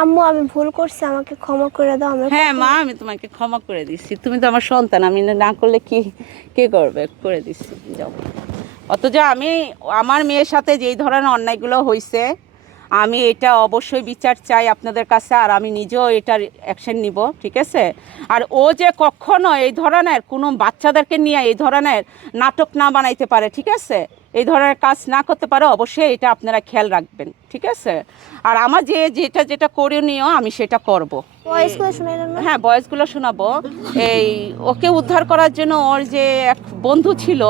আম্মু আমি ভুল করছি আমাকে ক্ষমা করে দাও আমি হ্যাঁ মা আমি তোমাকে ক্ষমা করে দিচ্ছি। তুমি তো আমার সন্তান আমি না করলে কি কে করবে? করে দিচ্ছি যাও। অথচ আমি আমার মেয়ের সাথে যেই ধরনের অন্যায়গুলো হয়েছে আমি এটা অবশ্যই বিচার চাই আপনাদের কাছে আর আমি নিজেও এটার অ্যাকশন নিব ঠিক আছে? আর ও যে কখনো এই ধরনের কোনো বাচ্চাদেরকে নিয়ে এই ধরনের নাটক না বানাইতে পারে ঠিক আছে? এই ধরনের কাজ না করতে পারে অবশ্যই এটা আপনারা খেয়াল রাখবেন ঠিক আছে? আর আমার যে যেটা যেটা করণীয় আমি সেটা করব। হ্যাঁ বয়সগুলো শোনাবো। এই ওকে উদ্ধার করার জন্য ওর যে এক বন্ধু ছিল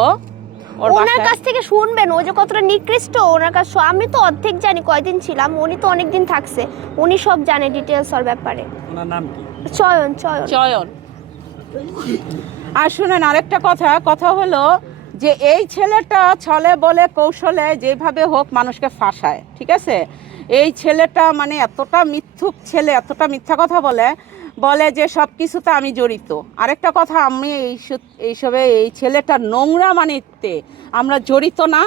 ওনার কাছ থেকে শুনবেন ও যে কতটা নিকৃষ্ট ওনার কাছ আমি তো অর্ধেক জানি কয়দিন ছিলাম উনি তো অনেক দিন থাকছে উনি সব জানে ডিটেলস ওর ব্যাপারে। ওনার নাম কি? চয়ন চয়ন। চয়ন। আর শুনেন আরেকটা কথা কথা হলো যে এই ছেলেটা ছলে বলে কৌশলে যেভাবে হোক মানুষকে ফাঁসায় ঠিক আছে? এই ছেলেটা মানে এতটা মিথ্যুক ছেলে এতটা মিথ্যা কথা বলে বলে যে সব কিছুতে আমি জড়িত। আরেকটা কথা, আমি এই এইসবে এই ছেলেটা নোংরা মানিতে আমরা জড়িত না,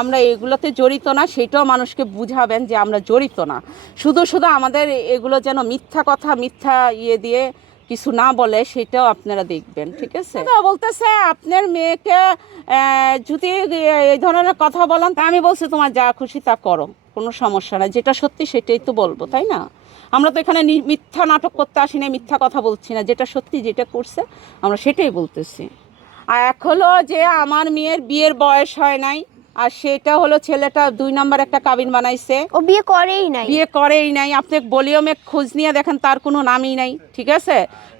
আমরা এগুলোতে জড়িত না, সেটাও মানুষকে বুঝাবেন যে আমরা জড়িত না। শুধু শুধু আমাদের এগুলো যেন মিথ্যা কথা, মিথ্যা ইয়ে দিয়ে কিছু না বলে, সেটাও আপনারা দেখবেন, ঠিক আছে? বলতেছে, আপনার মেয়েকে যদি এই ধরনের কথা বলেন, তা আমি বলছি, তোমার যা খুশি তা করো, কোনো সমস্যা নাই। যেটা সত্যি সেটাই তো বলব, তাই না? আমরা তো এখানে মিথ্যা নাটক করতে আসি না মিথ্যা কথা বলছি না। যেটা সত্যি, যেটা করছে, আমরা সেটাই বলতেছি। আর এক হলো যে, আমার মেয়ের বিয়ের বয়স হয় নাই। আর সেটা হলো ছেলেটা দুই নাম্বার একটা কাবিন বানাইছে। ও বিয়ে করেই নাই। বিয়ে করেই নাই। আপনি বলিওমে খোঁজ নিয়ে দেখেন তার কোনো নামই নাই ঠিক আছে?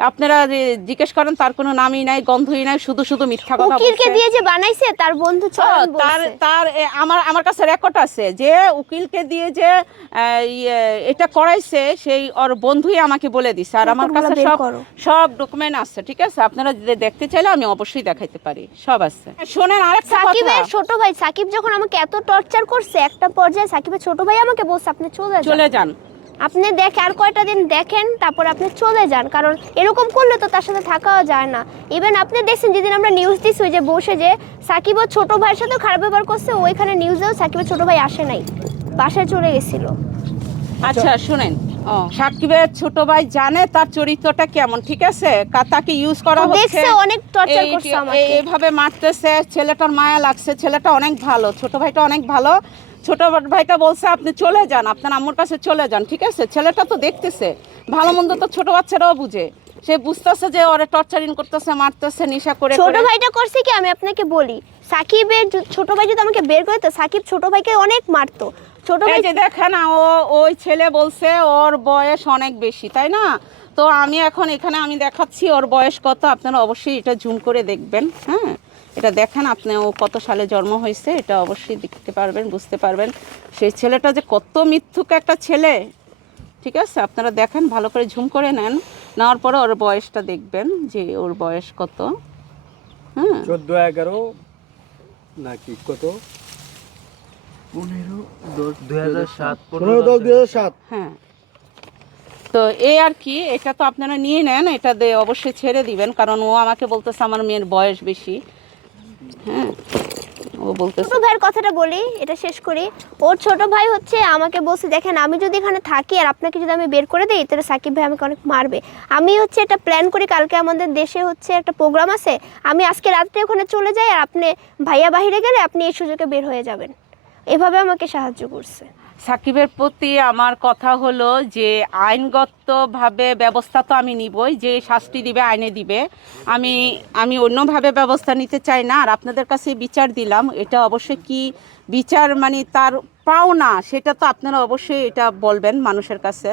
আপনারা জিজ্ঞেস করেন তার কোনো নামই নাই গন্ধই নাই শুধু শুধু মিথ্যা কথা উকিলকে দিয়ে যে বানাইছে তার বন্ধু চয়ন তার তার আমার আমার কাছে রেকর্ড আছে যে উকিলকে দিয়ে যে ইয়ে, এটা করাইছে সেই ওর বন্ধুই আমাকে বলে দিছে। আর আমার কাছে সব সব ডকুমেন্ট আছে ঠিক আছে? আপনারা যদি দেখতে চাইলে আমি অবশ্যই দেখাইতে পারি। সব আছে। শোনেন আরেকটা কথা। সাকিবের ছোট ভাই সাকিব যখন আমাকে এত টর্চার করছে একটা পর্যায়ে সাকিবের ছোট ভাই আমাকে বলছে আপনি চলে যান। চলে যান। আপনি দেখ আর কয়টা দিন দেখেন তারপর আপনি চলে যান। কারণ এরকম করলে তো তার সাথে থাকাও যায় না। ইভেন আপনি দেখছেন যেদিন আমরা নিউজ দিছি ওই যে বসে যে সাকিব ওর ছোট ভাইয়ের সাথে খারাপ ব্যবহার করছে ওইখানে নিউজেও সাকিবের ছোট ভাই আসে নাই। বাসায় চলে গেছিল। আচ্ছা শুনেন। সাকিবের ছোট ভাই জানে তার চরিত্রটা কেমন ঠিক আছে? তাকে ইউজ করা হচ্ছে অনেক টর্চার করছে আমাকে। এইভাবে মারতেছে ছেলেটার মায়া লাগছে ছেলেটা অনেক ভালো ছোট ভাইটা অনেক ভালো। ছোট ভাইটা বলছে আপনি চলে যান আপনার আম্মুর কাছে চলে যান ঠিক আছে? ছেলেটা তো দেখতেছে ভালো মন্দ তো ছোট বাচ্চারাও বুঝে। সে বুঝতেছে যে ওরে টর্চারিং করতেছে মারতেছে নেশা করে ছোট ভাইটা করছে কি? আমি আপনাকে বলি সাকিবের ছোট ভাই যদি আমাকে বের করে তো সাকিব ছোট ভাইকে অনেক মারতো। ছোট ভাই এই যে দেখেন না, ও ওই ছেলে বলছে ওর বয়স অনেক বেশি তাই না? তো আমি এখন এখানে আমি দেখাচ্ছি ওর বয়স কত আপনারা অবশ্যই এটা জুম করে দেখবেন হ্যাঁ? এটা দেখেন আপনি ও কত সালে জন্ম হয়েছে এটা অবশ্যই দেখতে পারবেন বুঝতে পারবেন। সেই ছেলেটা যে কত মিথ্যুক একটা ছেলে ঠিক আছে? আপনারা দেখেন ভালো করে ঝুম করে নেন নেওয়ার পরে ওর বয়সটা দেখবেন যে ওর বয়স কত হ্যাঁ? চোদ্দ এগারো নাকি কত? পনেরো দশ দুই হাজার সাত পনেরো দশ দুই হাজার সাত। হ্যাঁ। তো এই আর কি এটা তো আপনারা নিয়ে নেন এটা দিয়ে অবশ্যই ছেড়ে দিবেন কারণ ও আমাকে বলতেছে আমার মেয়ের বয়স বেশি। হ্যাঁ ও বলতেছে। ছোট ভাইয়ের কথাটা বলি এটা শেষ করি। ওর ছোট ভাই হচ্ছে আমাকে বলছে দেখেন আমি যদি এখানে থাকি আর আপনাকে যদি আমি বের করে দিই তাহলে সাকিব ভাই আমাকে অনেক মারবে। আমি হচ্ছে এটা প্ল্যান করি কালকে আমাদের দেশে হচ্ছে একটা প্রোগ্রাম আছে। আমি আজকে রাত্রে ওখানে চলে যাই আর আপনি ভাইয়া বাহিরে গেলে আপনি এই সুযোগে বের হয়ে যাবেন। এভাবে আমাকে সাহায্য করছে। সাকিবের প্রতি আমার কথা হলো যে আইনগতভাবে ব্যবস্থা তো আমি নিবই, যে শাস্তি দিবে আইনে দিবে। আমি আমি অন্যভাবে ব্যবস্থা নিতে চাই না, আর আপনাদের কাছে বিচার দিলাম। এটা অবশ্যই কি বিচার মানে তার পাওনা, সেটা তো আপনারা অবশ্যই এটা বলবেন মানুষের কাছে।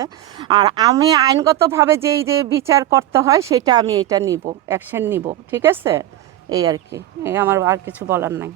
আর আমি আইনগতভাবে যেই যে বিচার করতে হয়, সেটা আমি এটা নিব, অ্যাকশন নিব, ঠিক আছে? এই আর কি, এই আমার আর কিছু বলার নাই।